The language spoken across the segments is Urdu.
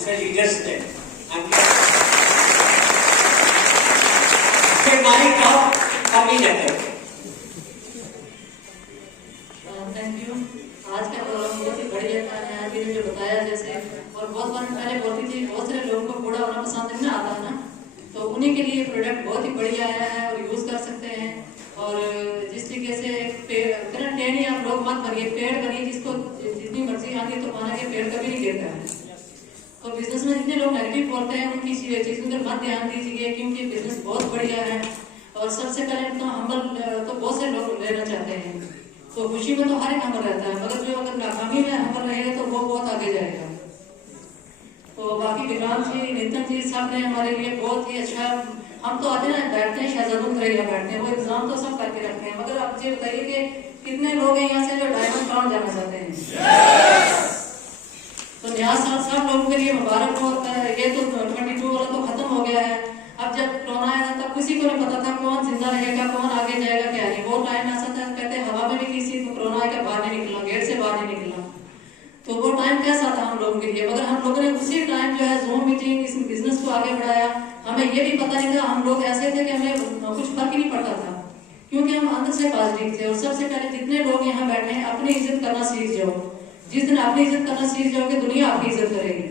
دوسرے لیڈرز نے مائک آپ کمی نہ کریں. Thank you. آج کا پروگرام بہت ہی بڑھیا تھا. آج نے جو بتایا جیسے اور بہت بار پہلے بولتی تھی بہت سارے لوگوں کو بوڑھا ہونا پسند نہیں آتا ہے نا, تو انہیں کے لیے پروڈکٹ بہت ہی بڑھیا آیا ہے اور یوز کر سکتے ہیں. اور جس طریقے سے ٹہنی آپ لوگ مت بنیے, پیڑ بنیے جس کو جتنی مرضی آتی ہے تو مانا کہ پیڑ کبھی نہیں گرتا ہے. تو بزنس میں جتنے لوگ نیگیٹو بولتے ہیں ان کی چیزوں پر مت دھیان دیجیے کیونکہ بزنس بہت بڑھیا ہے. اور سب سے پہلے تو ہمبل تو بہت سے لوگ لینا چاہتے ہیں, تو خوشی میں تو ہر ایک ہمبل رہتا ہے, مگر جو اگر ناکامی میں ہمبل رہے گا تو وہ بہت آگے جائے گا. تو باقی وکرام جی, نتن جی سب نے ہمارے لیے بہت ہی اچھا, ہم تو آتے نا بیٹھتے ہیں شہزادوں کی طرح بیٹھتے ہیں, وہ ایگزام تو سب کر کے رکھتے ہیں, مگر آپ یہ بتائیے کہ کتنے لوگ ہیں یہاں سے جو ڈائمنڈ ٹاؤن جانا چاہتے ہیں. تو نیاز صاحب سب لوگوں کے لیے مبارک ہو. یہ تو 22 والا تو ختم ہو گیا ہے. اب جب کورونا آیا تھا تب کسی کو نہیں پتا تھا کون زندہ رہے گا, کون آگے جائے گا, کیا نہیں. وہ ٹائم ایسا تھا کہتے ہیں ہوا میں بھی کسی کو کورونا آئے گا باہر نہیں نکلنا, گیٹ سے باہر نہیں نکلنا. تو وہ ٹائم کیسا تھا ہم لوگوں کے لیے, مگر ہم لوگوں نے اسی ٹائم جو ہے زوم میٹنگ اس بزنس کو آگے بڑھایا. ہمیں یہ بھی پتہ نہیں تھا, ہم لوگ ایسے تھے کہ ہمیں کچھ فرق ہی نہیں پڑتا تھا کیونکہ ہم اندر سے پازیٹیو تھے. اور سب سے پہلے جتنے لوگ یہاں بیٹھے ہیں اپنی عزت کرنا سیکھ جاؤ. جس دن اپنی عزت کرنا سیکھ جاؤ گے دنیا آپ کی عزت کرے گی.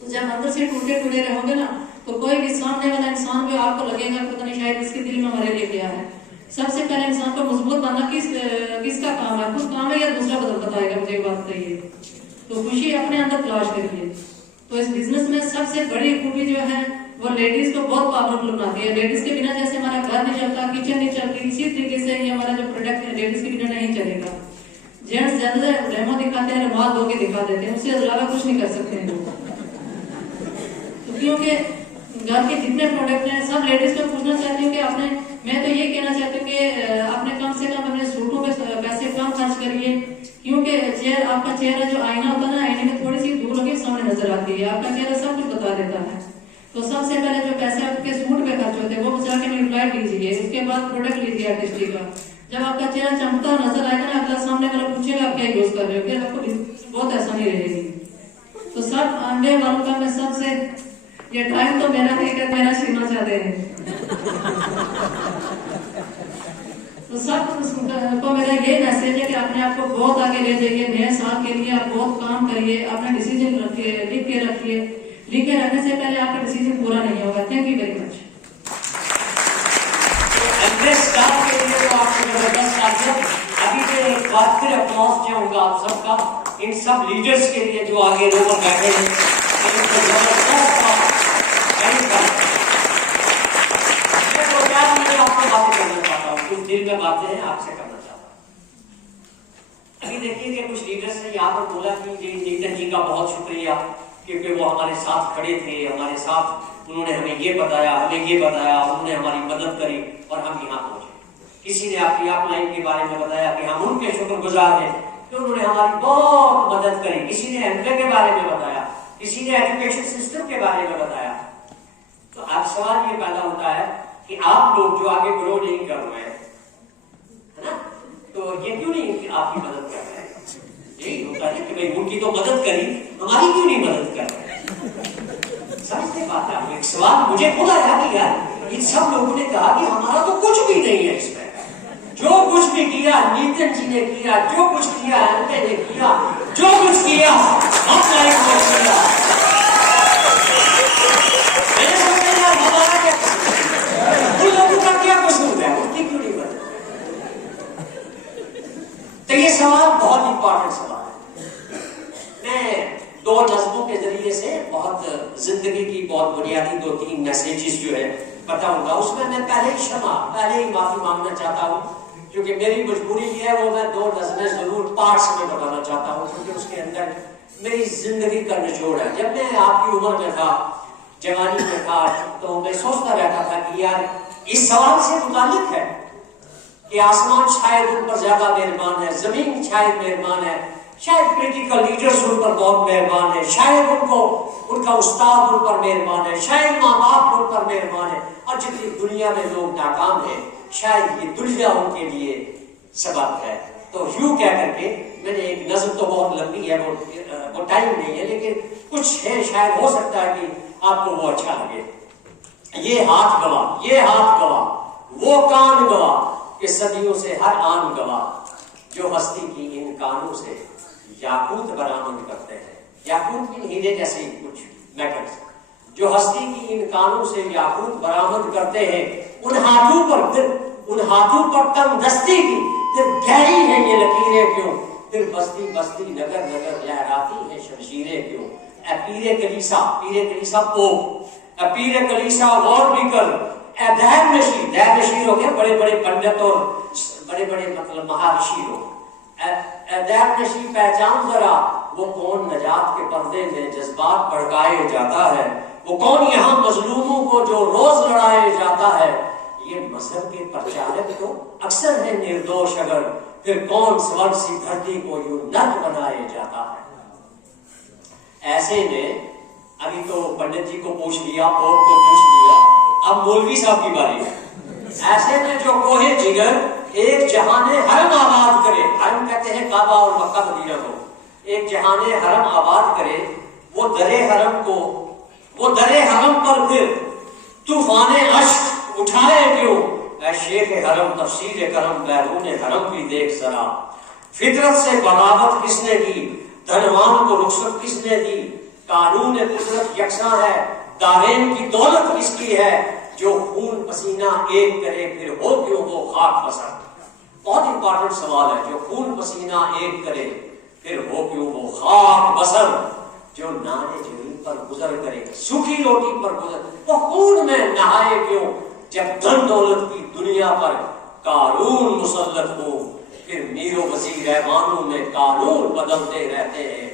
تو جب اندر سے ٹوٹے ٹوٹے رہو گے نا تو کوئی بھی سامنے والا انسان بھی آپ کو لگے گا پتہ نہیں شاید اس کے دل میں ہمارے لیے کیا ہے. سب سے پہلے انسان کو مضبوط بننا کس کا کام ہے, خود کام ہے یا دوسرا بتائے گا, مجھے یہ بات کہیے. تو خوشی اپنے اندر تلاش کریے. تو اس بزنس میں سب سے بڑی خوبی جو ہے وہ لیڈیز کو بہت پاورفل بناتی ہے. لیڈیز کے بنا جیسے ہمارا گھر نہیں چلتا, کچن نہیں چلتی, اسی طریقے سے یہ ہمارا جو پروڈکٹ ہے لیڈیز کے بنا نہیں چلے گا. جینٹس زیادہ ریمو دکھاتے ہیں, رومال دھو کے دکھا دیتے ہیں, اس سے علاوہ کچھ نہیں کر سکتے ہیں. کیونکہ گھر کے جتنے پروڈکٹ ہیں سب لیڈیز کو پوچھنا چاہتی ہوں کہ میں تو یہ کہنا چاہتی ہوں کہ اپنے کم سے کم اپنے سوٹوں پہ پیسے کم خرچ کریے, کیونکہ آپ کا چہرہ جو آئینہ ہوتا ہے نا, آئینے میں تھوڑی سی دھول ہو کے سامنے نظر آتی ہے, آپ کا چہرہ سب کچھ بتا دیتا ہے. تو سب سے پہلے جو پیسے آپ کے سوٹ پہ خرچ ہوتے ہیں وہ بچا کے ملٹیپلائی کیجیے, اس کے بعد پروڈکٹ لیجیے آرٹسٹی کا. جب آپ کا چہرہ چمکتا نظر آئے گا نا, اگلا سامنے والا پوچھے گا آپ کیا یوز کر رہے ہو, پھر آپ کو بہت آسانی رہے گی. تو سب آنے والوں کا میں سب سے یہ ٹائم تو میرا ہے کہ میرا چھینا چاہتے ہیں. تو سب کو میرا یہ میسج ہے کہ اپنے آپ کو بہت آگے لے جائیے. نئے سال کے لیے آپ بہت کام کریے, اپنا ڈیسیجن لکھ کے رکھیے. لکھ کے رکھنے سے پہلے آپ کا ڈیسیجن پورا نہیں ہوگا. تھینک یو ویری مچ. ابھی سے ایک بار پھر اپلاس چاہوں گا آپ سب کا, ان سب لیڈرز کے لیے جو آگے رو کر بیٹھے ہیں. دل میں باتیں ہیں آپ سے کرنا چاہتا ہوں. ابھی دیکھیے کہ کچھ لیڈرز نے یہاں پر بولا کہ نیتن جی کا بہت شکریہ کیونکہ وہ ہمارے ساتھ کھڑے تھے, ہمارے ساتھ انہوں نے ہمیں یہ بتایا, انہوں نے ہماری مدد کری اور ہم یہاں پہنچے. کسی نے اپنی اپ لائن کے بارے میں بتایا کہ ہم ان کے شکر گزار ہیں کہ انہوں نے ہماری بہت مدد کری. کسی نے ایم کے بارے میں بتایا, کسی نے ایجوکیشن سسٹم کے بارے میں بتایا. تو اب سوال یہ پیدا ہوتا ہے کہ آپ لوگ جو آگے گرو نہیں کر رہے ہیں نا, تو یہ کیوں نہیں کہ آپ کی مدد کر رہے ہیں. یہی ہوتا ہے کہ بھائی ان کی تو مدد کری, ہماری کیوں نہیں مدد کر رہے ہیں. سمجھتے بات ہے. ایک سوال مجھے خود آیا کہ یار ان سب لوگوں نے کہا کہ ہمارا تو کچھ بھی نہیں ہے اس میں, جو کچھ بھی کیا نیتن جی نے کیا, جو کچھ کیا انکے نے کیا, جو کچھ کیا ہم نے کیا. میں سمجھتا یار ہمارا کیا ان لوگوں کا کیا قصور ہے, ان کی کیوں نہیں مدد. تو یہ سوال بہت امپورٹنٹ سوال ہے. میں 2 نظموں کے ذریعے سے بہت زندگی کی بہت بنیادی 2-3 میسیجز جو ہے بتاؤں گا. اس میں پہلے ہی معافی مانگنا چاہتا ہوں کیونکہ میری مجبوری یہ ہے, وہ میں 2 نظمیں ضرور پارٹس میں بتانا چاہتا ہوں کیونکہ اس کے اندر میری زندگی کا نچوڑ ہے. جب میں آپ کی عمر میں تھا, جوانی میں تھا, تو میں سوچتا رہتا تھا کہ یار اس سوال سے متعلق ہے کہ آسمان شاید ان پر زیادہ مہربان ہے, زمین شاید مہربان ہے, شاید پولیٹیکل لیڈرز ان پر بہت مہربان ہے, شاید ان کا استاد ان پر مہربان ہے, شاید ماں باپ ان پر مہربان ہے, اور جتنی دنیا میں لوگ ناکام ہیں شاید یہ دنیا ان کے لیے سبب ہے. تو یوں کہہ کر کے میں نے ایک نظم تو بہت لمبی ہے, وہ وہ ٹائم نہیں ہے، لیکن کچھ ہے، شاید ہو سکتا ہے کہ آپ کو وہ اچھا لگے۔ یہ ہاتھ گواہ، یہ ہاتھ گواہ، وہ کان گواہ کہ صدیوں سے ہر آن گواہ، جو ہستی کی ان کانوں سے یاقوت برآمد کرتے ہیں۔ یاقوت کی ہیرے جیسے کچھ میٹلز، جو ہستی کی ان کانوں سے یاقوت برآمد کرتے ہیں، ان ہاتھوں پر تنگ دستی کی پھر گہری ہے یہ لکیریں کیوں، پھر بستی بستی نگر نگر لہراتی ہے شمشیریں کیوں۔ اے پیر کلیسا پوپ، اے پیر کلیسا غور بھی کر، اے دیر نشی ہو گیا بڑے بڑے پنڈت اور بڑے بڑے مطلب مہارشی لوگ، اے دیر نشی پہچان ذرا، وہ کون نجات کے پردے میں جذبات بھڑکائے جاتا ہے، وہ کون یہاں مظلوموں کو جو روز لڑائے جاتا ہے۔ یہ مذہب کے پرچارک تو اکثر ہے نردوش، اگر پھر کون سورگ سی دھرتی کو یوں نرک بنائے جاتا ہے۔ ایسے میں ابھی تو پنڈت جی کو پوچھ لیا، پوپ کو پوچھ لیا، اب مولوی صاحب کی باری ہے۔ ایسے میں جو کوہ جگر ایک جہان حرم آباد کرے، حرم کہتے ہیں کعبہ اور مکہ مدینہ کو، ایک جہان حرم آباد کرے، وہ در حرم پر پھر طوفان اشک اٹھائے کیوں۔ اے شیخ حرم تفسیر کرم بیرون حرم بھی دیکھ ذرا، فطرت سے بغاوت کس نے کی، دھنوان کو رخصت کس نے دی، قانون قدرت یکساں ہے، دارین کی دولت کس کی ہے، جو خون پسینہ ایک کرے پھر ہو کیوں وہ خاک پسند۔ بہت امپورٹنٹ سوال ہے، جو خون پسینہ ایک کرے پھر ہو کیوں وہ خاک بسر، جو نانے زمین پر گزر کرے سوکھی روٹی پر گزر، وہ خون میں نہائے کیوں، جب دھن دولت کی دنیا پر قانون مسلط ہو، پھر میر و وزیر ایوانوں میں قانون بدلتے رہتے ہیں،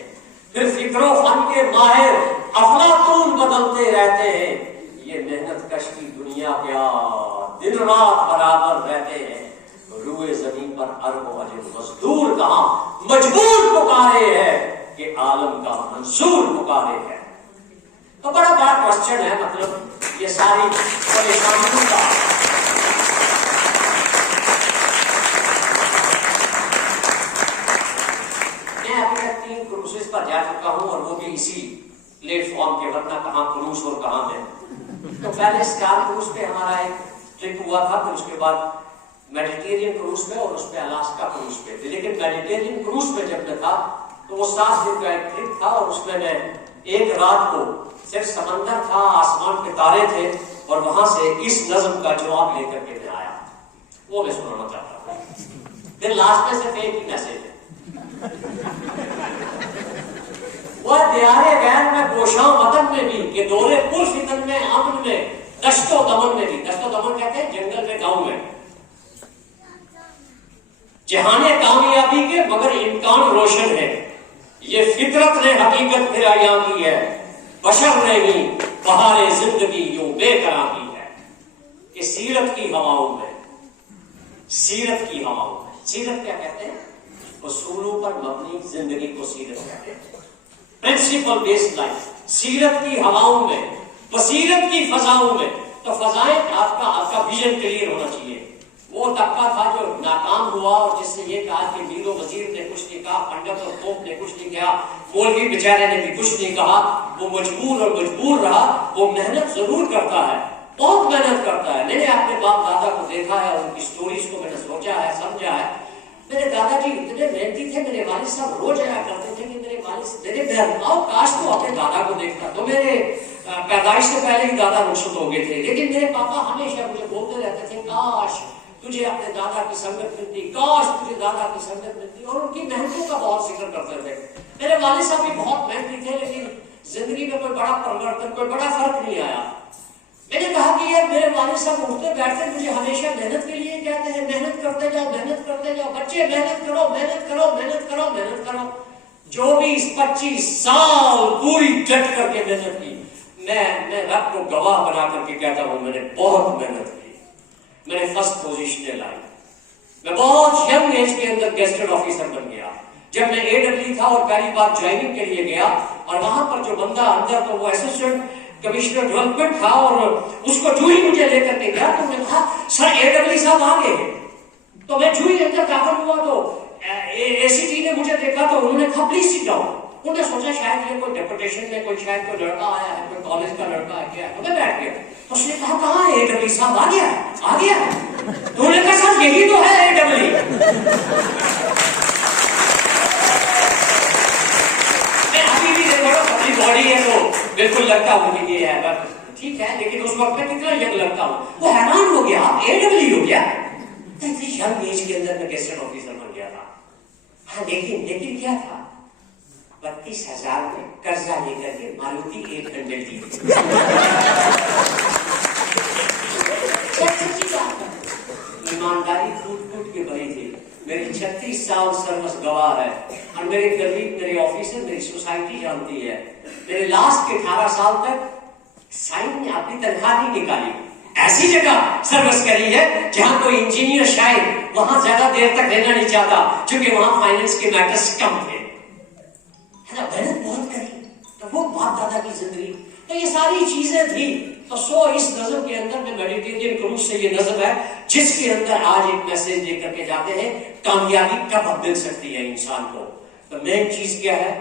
پھر فکر و فن کے ماہر افلاطون بدلتے رہتے ہیں، یہ محنت کش کی دنیا کیا دن رات برابر رہتے ہیں، روئے زمین پر ارب و اجب مزدور کہاں مجبور پکارے ہے کہ عالم کا منصور پکارے ہے۔ تو بڑا بڑا کوشچن ہے، مطلب یہ ساری پریشانیوں کا میں ابھی تک 3 کروسز پر جا چکا ہوں، اور وہ بھی اسی پلیٹ فارم کے، ورنہ کہاں کروس اور کہاں میں۔ تو پہلے اسٹار کروز پہ ہمارا ایک ٹرپ ہوا تھا، پھر اس کے بعد میڈیٹیرین کروز پہ، اور اس پہ الاسکا کروز پہ۔ لیکن میڈیٹیرین کروز پہ جب میں تھا تو وہ 7 دن کا ایک ٹرپ تھا، اور اس میں ایک رات کو صرف سمندر تھا، آسمان پہ تارے تھے، اور وہاں سے اس نظم کا جواب لے کر کے میں آیا، وہ میں سنانا چاہتا ہوں۔ پھر لاسٹ میں صرف ایک ہی میسج ہے، وہ دیارے غیر میں گوشاں وطن میں بھی کہ دورے پر فتن میں امن میں دشت و دمن میں بھی، دشت و دمن کہتے ہیں جنگل میں، گاؤں میں، جہانے کامیابی کے مگر امکان روشن ہے، یہ فطرت نے حقیقت پھر عیاں کی ہے، بشر نے ہی بہار زندگی یوں بے قرار کی ہے، کہ سیرت کی ہواؤں میں، سیرت کی ہواؤں میں، سیرت کیا کہتے ہیں؟ اصولوں پر مبنی زندگی کو سیرت کہتے ہیں، پرنسپل بیسڈ لائف، سیرت کی ہواؤں میں، بصیرت کی فضاؤں میں۔ تو فضائیں آپ کا ویژن کلیئر ہونا چاہیے۔ وہ طبقہ تھا جو ناکام ہوا، اور جس نے یہ کہا کہ میر و وزیر نے کچھ نہیں کہا، پنڈت اور پوپ نے کچھ نہیں کہا، مولوی بیچارے نے بھی کچھ نہیں کہا، وہ مجبور رہا۔ وہ محنت ضرور کرتا ہے، بہت محنت کرتا ہے۔ میں نے اپنے باپ دادا کو دیکھا ہے، اور ان کی سٹوریز کو میں نے سوچا ہے، سمجھا ہے۔ میرے دادا جی اتنے محنتی تھے، میرے والد صاحب روز آیا کرتے تھے کہ کاش تو اپنے دادا کو دیکھتا۔ تو میرے پیدائش سے پہلے ہی دادا رخصت ہو گئے تھے، لیکن میرے پاپا ہمیشہ مجھے بولتے رہتے تھے کاش تجھے اپنے دادا کی سنگت ملتی، کاش تجھے دادا کی سنگت ملتی، اور ان کی محنتوں کا بہت ذکر کرتے تھے۔ میرے والد صاحب بھی بہت محنتی تھے، لیکن زندگی میں کوئی بڑا پرورتن، کوئی بڑا فرق نہیں آیا۔ میں نے کہا کہ یار میرے والد صاحب اٹھتے بیٹھتے مجھے ہمیشہ محنت کے لیے کہتے ہیں، محنت کرتے جاؤ، محنت کرتے جاؤ، بچے محنت کرو، محنت کرو، محنت کرو، محنت کرو۔ 24-25 سال پوری ڈٹ کر کے محنت کی۔ میں رب کو گواہ بنا کر کے کہتا ہوں، میں نے بہت محنت کی، میں نے فرسٹ پوزیشن لائی، میں بہت ینگ ایج کے اندر گیسٹڈ آفیسر بن گیا۔ جب میں AW تھا اور پہلی بار جوائننگ کے لیے گیا، اور وہاں پر جو بندہ اندر تو وہ اسسٹنٹ کمشنر ڈیولپمنٹ تھا، اور اس کو جو ہی مجھے لے کر کے گیا تو میں نے کہا سر AW صاحب آ گئے۔ تو میں جو ہی اندر داخل ہوا تو ACT نے مجھے دیکھا تو انہوں نے کہا پلیز سٹ ڈاؤن۔ انہوں نے سوچا شاید یہ کوئی ڈیپوٹیشن میں کوئی شاید کوئی لڑکا آیا ہے, کوئی کالج کا لڑکا ہے کیا, تو میں بیٹھ گیا. اس نے کہا کہاں ہے AEE صاحب, آ گیا. تو انہوں نے کہا صاحب یہی تو ہے AEE. میں ابھی بھی دیکھ رہا ہوں اپنی باڈی ہے تو بالکل لگتا ہوں کہ یہ ہے, ٹھیک ہے, لیکن اس وقت میں کتنا ینگ لگتا ہوں. وہ حیران ہو گیا, AEE ہو گیا. اتنی ینگ ایج کے اندر میں گیسٹ آفیسر بن گیا تھا. ہاں لیکن کیا تھا, 32,000 میں قرضہ لے کر کے ماروتی 800 لی. ایمانداری ٹوٹ کے بنی تھی. میری 36 سال سروس گواہ ہے, اور میرے قریب میرے آفیسر میری سوسائٹی جانتی ہے. میرے لاسٹ کے 18 سال تک سائن نے اپنی تنخواہ نہیں نکالی. ایسی جگہ سروس کری ہے جہاں کوئی انجینئر شاید وہاں زیادہ دیر تک رہنا نہیں چاہتا, کیونکہ وہاں فائنینس کے میٹرز کم تھے. محنت بہت کری, تو وہ باپ دادا کی زندگی, تو یہ ساری چیزیں تھی. تو اس نظم کے اندر میں میڈیٹیرین کروز سے یہ نظم ہے جس کے اندر آج ایک میسج لے کر کے جاتے ہیں, کامیابی کب مل سکتی ہے انسان کو. تو مین چیز کیا ہے,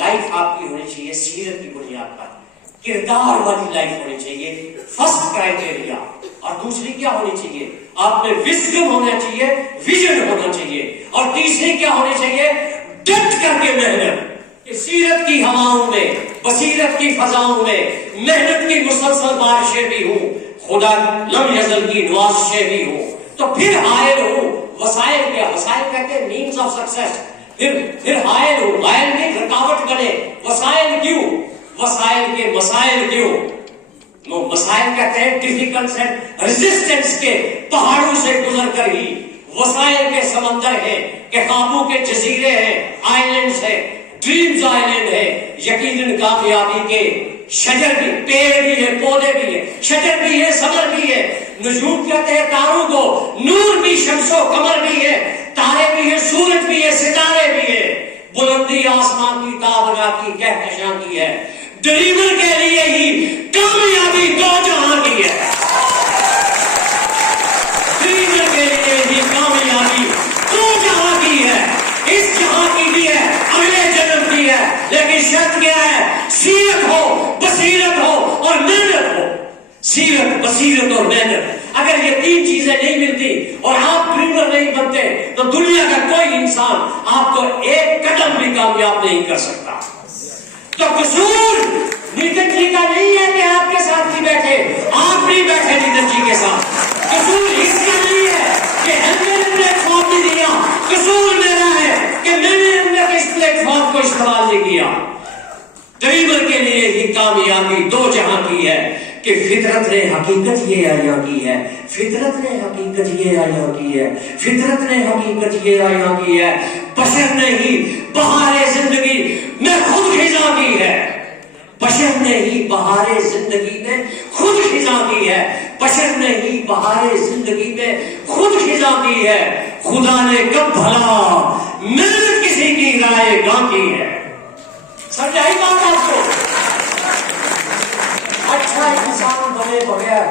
لائف آپ کی ہونی چاہیے سیرت کی بنیاد پر, کردار والی لائف ہونی چاہیے, فرسٹ کرائٹیریا. اور دوسری کیا ہونی چاہیے, آپ میں وزڈم ہونا چاہیے, ویژن ہونا چاہیے. اور تیسری کیا ہونی چاہیے, ڈٹ کر کے محنت. سیرت کی ہواؤں میں, بصیرت کی فضاؤں میں محنت کی مسلسل بارشیں بھی ہوں, خدا لم یزل کی نوازشیں بھی ہوں. تو پھر حائل ہوں وسائل کیا, وسائل کہتے ہیں مینز آف سکسیس. پھر حائل ہوں, حائل نہیں رکاوٹ بنے. وسائل کیوں, وسائل کے مسائل کیوں. مسائل کہتے ہیں ڈیفیکلٹس اینڈ ریزسٹنس کے پہاڑوں سے گزر کر ہی وسائل کے سمندر ہے, کہ قابو کے جزیرے ہیں, آئلینڈز ہے, ڈریمز آئلینڈ ہے. یقیناً کامیابی کے شجر بھی, پیڑ بھی ہے, پودے بھی ہے, شجر بھی ہے, ثمر بھی ہے. نجوم کہتے ہیں تاروں کو, نور بھی, شمس و قمر بھی ہے, تارے بھی ہے, سورج بھی ہے, ستارے بھی ہے. بلندی آسمان کی تابنا کی کہکشاں کی ہے. ڈریمر کے لیے ہی کامیابی دو جہاں کی ہے. ڈریمر کے لیے ہی کامیابی دو جہاں کی ہے. اس جہاں کی بھی ہے, اگلے جنم کی ہے. لیکن شرط کیا ہے, سیرت ہو, بصیرت ہو اور محنت ہو. سیرت, بصیرت اور محنت. اگر یہ تین چیزیں نہیں ملتی اور آپ ڈریمر نہیں بنتے تو دنیا کا کوئی انسان آپ کو ایک قدم بھی کامیاب نہیں کر سکتا. تو قصور نیتن جی کا نہیں ہے کہ آپ کے ساتھ نہیں بیٹھے, آپ نہیں بیٹھے نیتن جی کے ساتھ. قصور اس کا نہیں ہے کہ ہم نے پلیٹ فارم نہیں دیا, قصور میرا ہے کہ میں نے اس پلیٹ فارم کو استعمال نہیں کیا. ڈریمر کے لیے ہی کامیابی دو جہاں کی ہے, کہ فطرت نے حقیقت یہ عیاں کی ہے, فطرت نے حقیقت یہ عیاں کی ہے, فطرت نے حقیقت یہ عیاں کی ہے. بشر نے ہی بہار زندگی میں خود خزاں کی ہے. بشر نے ہی بہار زندگی میں خود خزاں کی ہے. بشر نے ہی بہار زندگی میں خود خزاں کی ہے. خدا نے کب بھلا محنت کسی کی رائے گاں کی ہے. سمجھائی بات آپ کو. اچھا انسان بنے بغیر,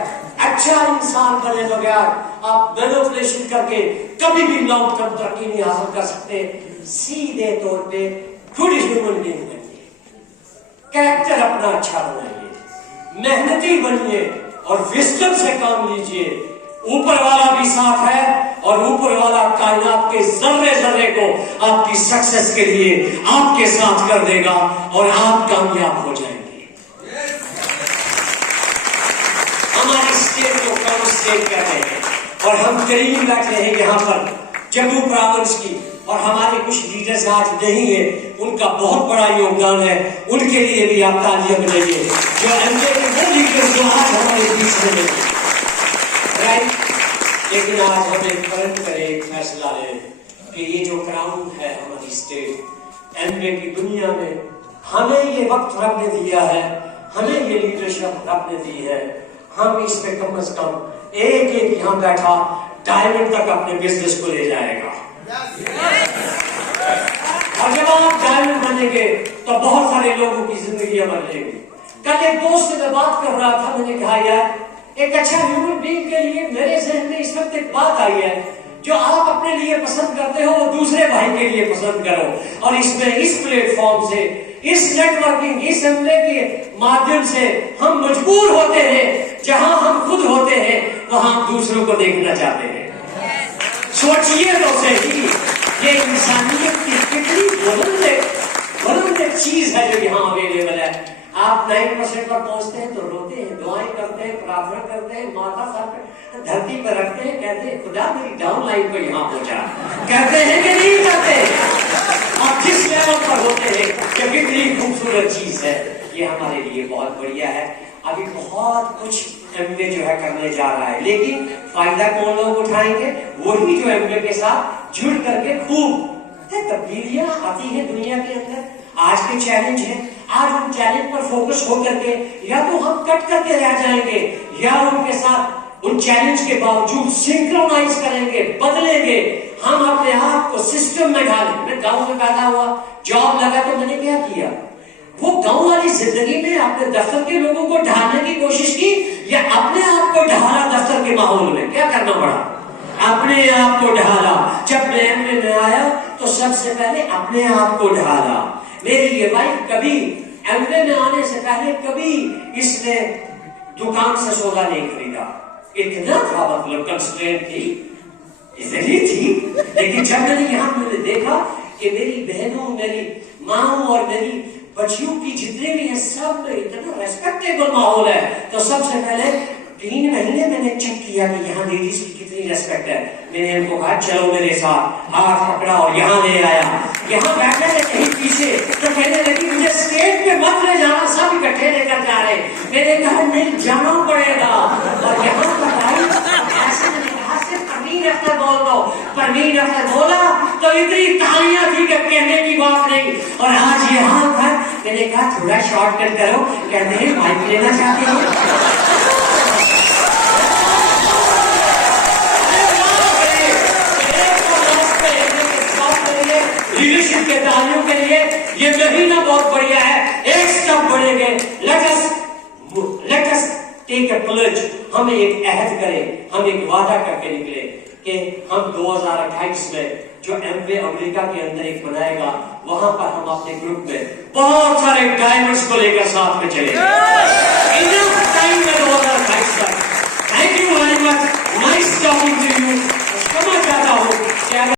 اچھا انسان بنے بغیر آپ مینوپولیشن کر کے کبھی بھی لانگ ٹرم ترقی نہیں حاصل کر سکتے. سیدھے طور پہ گڈ ہیومن بینگ بنیے, کریکٹر اپنا اچھا بنائیے, محنتی بنیے اور وزڈم سے کام لیجیے. اوپر والا بھی ساتھ ہے اور اوپر والا کائنات کے ذرے ذرے کو آپ کی سکسیس کے لیے آپ کے ساتھ کر دے گا اور آپ کامیاب ہو جائیں گے. ہماری اسٹیٹ کو کم اسٹیٹ کہتے ہیں اور ہم قریب بیٹھے ہیں یہاں پر جموں پراونس کی, اور ہمارے کچھ لیڈرز آج نہیں ہیں, ان کا بہت بڑا یوگدان ہے. ان کے لیے بھی آپ تالیاں بجائیے جو اندر کے وہ لیڈرز جو آج ہمارے بیچ میں ہیں. لیکن آج ہمیں فرق کرے, ایک فیصلہ لے کہ یہ جو کراؤن ہے ہماری اسٹیٹ ایم پی کی دنیا میں, ہمیں یہ وقت رب نے دیا ہے, ہمیں یہ لیڈرشپ رب نے دی ہے. ہم اس پہ کم از کم ایک ایک یہاں بیٹھا ڈائمنڈ تک اپنے بزنس کو لے جائے گا. اور جب آپ ڈائمنڈ بنیں گے تو بہت سارے لوگوں کی زندگیاں بدلیں گی. کل ایک دوست سے میں بات کر رہا تھا, میں نے کہا یار ایک اچھا ہیومن بینگ کے لیے میرے ذہن میں اس وقت ایک بات آئی ہے, جو آپ اپنے لیے پسند کرتے ہو وہ دوسرے بھائی کے لیے پسند کرو. اور اس میں اس پلیٹ فارم سے اس نیٹورکنگ اس عملے کے مادھیم سے ہم مجبور ہوتے ہیں جہاں ہم خود ہوتے ہیں وہاں ہم دوسروں کو دیکھنا چاہتے ہیں. سوچئے تو صحیح یہ انسانیت کی کتنی بلند چیز ہے جو یہاں اویلیبل ہے. آپ 9% پر پہنچتے ہیں تو روتے ہیں, دعائیں کرتے ہیں, پرارتھنا کرتے ہیں, ماتھا سر پہ دھرتی پہ رکھتے ہیں, کہتے ہیں خدا میری ڈاؤن لائن کو یہاں پہنچا. کہتے ہیں کہ نہیں کہتے؟ اور کس لیول پر ہوتے ہیں کہ کتنی خوبصورت چیز ہے. یہ ہمارے لیے بہت بڑھیا ہے. ابھی بہت کچھ ایم اے جو ہے کرنے جا رہا ہے, لیکن فائدہ کون لوگ اٹھائیں گے؟ وہی جو ایم اے کے ساتھ جڑ کر کے خوب تبدیلیاں آتی ہیں دنیا کے اندر. آج کے چیلنج ہے, آج ان چیلنج پر فوکس ہو کر کے یا تو ہم کٹ کر کے رہ جائیں گے یا ان کے ساتھ ان چیلنج کے باوجود سنکرونائز کریں گے, بدلیں گے. ہم اپنے آپ کو سسٹم میں ڈالیں. میں گاؤں میں پیدا ہوا, جاب لگا تو میں نے کیا کیا؟ وہ گاؤں والی زندگی میں اپنے دفتر کے لوگوں کو ڈھالنے کی کوشش کی یا اپنے آپ کو ڈھالا دفتر کے ماحول میں؟ کیا کرنا پڑا؟ اپنے آپ کو ڈھالا. جب میں ایم اے میں آیا تو سب سے پہلے اپنے آپ کو ڈھالا. میری یہ وائف کبھی ایم اے میں آنے سے پہلے کبھی اس نے دکان سے سودا نہیں خریدا. اتنا تھا مطلب کنسٹرینٹ تھی, اتنی تھی. لیکن جب میں نے یہاں میں نے دیکھا کہ میری بہنوں, میری ماں اور میری بچیوں کی جتنے بھی ہیں سب میں اتنا ریسپیکٹیبل ماحول ہے, تو سب سے پہلے 3 مہینے میں نے چیک کیا کہ یہاں لیڈیز کی کتنی ریسپیکٹ ہے. میں نے ان کو کہا چلو میرے ساتھ, ہاتھ پکڑا اور یہاں لے آیا. یہاں بیٹھے تھے کہیں پیچھے تو کہنے لگی مجھے اسٹیج پہ مت لے جانا, سب اکٹھے لے کر جا رہے. میں نے کہا نہیں جانا پڑے گا. اور یہاں پر آئی ایسے میں نے کہا صرف پرمین اختر بول دو. پرمین اختر بولا تو اتنی تالیاں تھی کہ کہنے کی بات نہیں. اور آج یہاں پر میں نے کہا تھوڑا شارٹ کٹ کرو, کہتے ہیں مائک لینا چاہتے ہیں. لیڈرشپ کے تعلیم کے لیے یہ مہینہ بہت بڑھیا ہے. ایک سٹیپ بڑھیں گے. لیٹ اس ٹیک اے پلج. ہم ایک عہد کریں, ہم ایک وعدہ کر کے نکلے کہ ہم 2028 میں جو ایم اے امریکہ کے اندر ایک بنائے گا وہاں پر ہم اپنے گروپ میں بہت سارے ڈائمنڈس کو لے کر ساتھ میں چلیں گے. انف ٹائم ہے 2028 تک. Thank you very much. Nice talking to you. سمجھ جاتا ہوں کہ